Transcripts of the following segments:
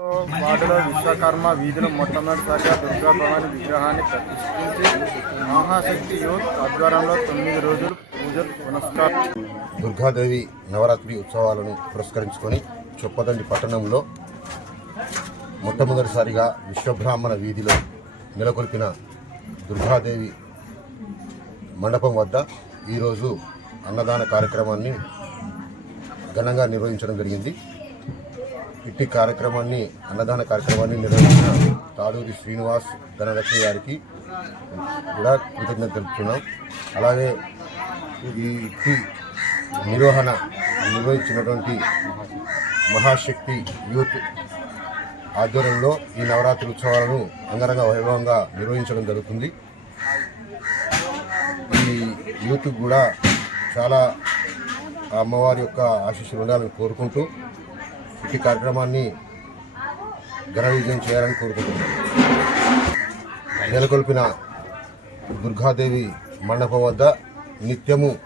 వాటిలో విశ్వకర్మ వీధిలో మొట్టమొదటిసారిగా దుర్గా భవాని విగ్రహాన్ని ప్రతిష్ఠించి మహాశక్తి యూత్ ఆధ్వర్యంలో తొమ్మిది రోజులు పూజలు పునస్కారం దుర్గాదేవి నవరాత్రి ఉత్సవాలను పురస్కరించుకొని చొప్పదండి పట్టణంలో మొట్టమొదటిసారిగా విశ్వబ్రాహ్మణ వీధిలో నెలకొల్పిన దుర్గాదేవి మండపం వద్ద ఈరోజు అన్నదాన కార్యక్రమాన్ని ఘనంగా నిర్వహించడం జరిగింది. ఇట్టి కార్యక్రమాన్ని అన్నదాన కార్యక్రమాన్ని నిర్వహించిన తాడూరి శ్రీనివాస్ ధనలక్ష్మి గారికి కూడా కృతజ్ఞత తెలుపుతున్నాం. అలాగే ఈ ఇట్టి నిర్వహణ నిర్వహించినటువంటి మహాశక్తి యూత్ ఆధ్వర్యంలో ఈ నవరాత్రి ఉత్సవాలను అంగరంగ వైభవంగా నిర్వహించడం జరుగుతుంది. ఈ యూత్ కూడా చాలా అమ్మవారి యొక్క ఆశీస్సులు ఉండాలని కోరుకుంటూ ఈ కార్యక్రమాన్ని ఘన విజయం చేయాలని కోరుకుంటున్నాను. నెలకొల్పిన దుర్గాదేవి మండపం వద్ద నిత్యము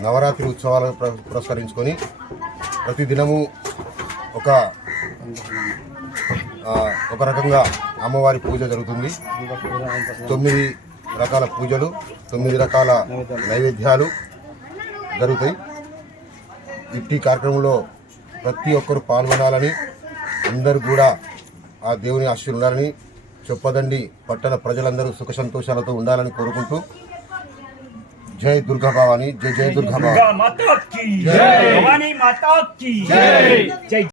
నవరాత్రి ఉత్సవాలను పుర- పురస్కరించుకొని ప్రతిదినము ఒక ఒక రకంగా అమ్మవారి పూజ జరుగుతుంది. తొమ్మిది రకాల పూజలు తొమ్మిది రకాల నైవేద్యాలు జరుగుతాయి. ఇట్టి కార్యక్రమంలో ప్రతి ఒక్కరు పాల్గొనాలని అందరూ కూడా ఆ దేవుని ఆశీర్వాదాలని చెప్పదండి పట్టణ ప్రజలందరూ సుఖ సంతోషాలతో ఉండాలని కోరుకుంటూ. జై దుర్గా భవాని జై జై దుర్గా